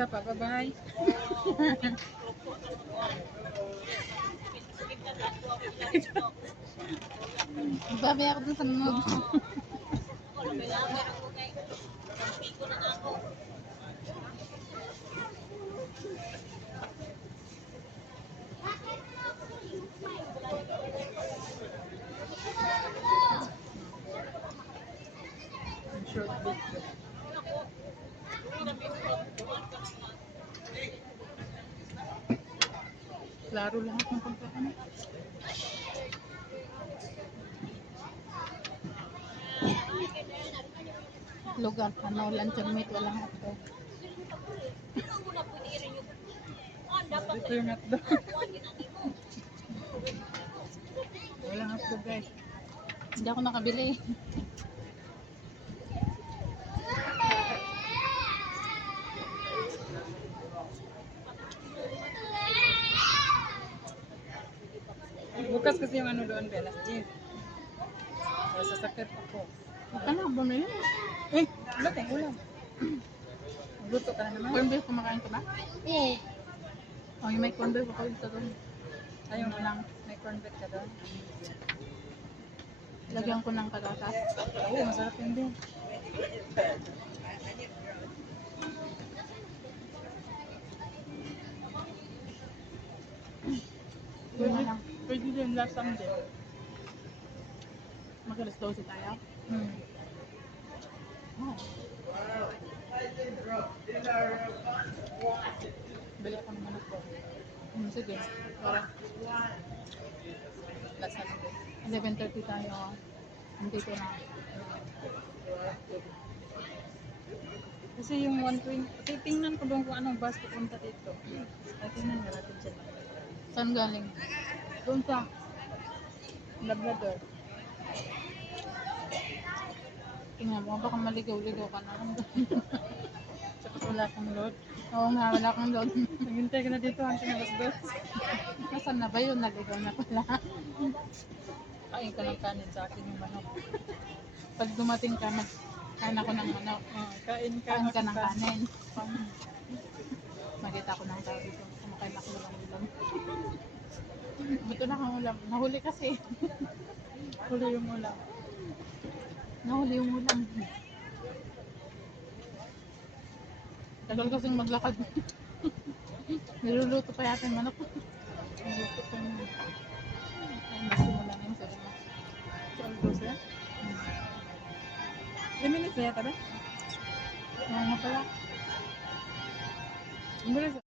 isa pa, bye-bye. Babi ako dun sa mga Short video. Klaro lahat ng pagkain. lugar, ano, luncheon meat, walang hotdog. Ito yung hotdog. Walang hotdog guys. Hindi ako nakabili. Bukas kasi yung ano doon, Belas Jean. So, sasakit ako. Ano ba na yun? Eh, wala tayong ulam. Magluto ka na naman. Corn beef, kumakain ka ba? Oo. O, yung may corn beef, ako ito doon. Ayaw mo lang. May corn beef ka doon. Lagyan ko ng kagatas. Oo, masarap yun din. Yun na lang. Pwede din lasang din. Mag-alas 12 tayo. Oh. Bili ako ng manok ko. Sige. Para Lasang din. 11:30 tayo. Andito na. Kasi yung 120, titingnan ko doon kung anong bus pupunta dito. Ay, tingnan nga natin siya. Saan galing? Doon sa Labrador. Tingnan mo, baka maligaw-ligaw ka na. Tsaka wala kang load. Oo nga, wala kang load. Naghintay ka na dito hanggang alas 2. Nasaan na ba yun? Naligaw na pala. Kain ka ng kanin sa akin yung manok. Pag dumating ka, kain ako ng manok. Kain ka, Kain ka ng ka. kanin. Makita ko ng tao dito. Kumakain ako ng ulam. Ito na kang ulam. Nahuli kasi. Huli yung ulam. Nahuli yung ulam. Tagal kasing maglakad. Niluluto pa yata yung manok. Luto ko yung Ay, nasimula na yung sabi mo. aldos ya. 3 minutes na yata ba? Oo nga pala. Ang bilis.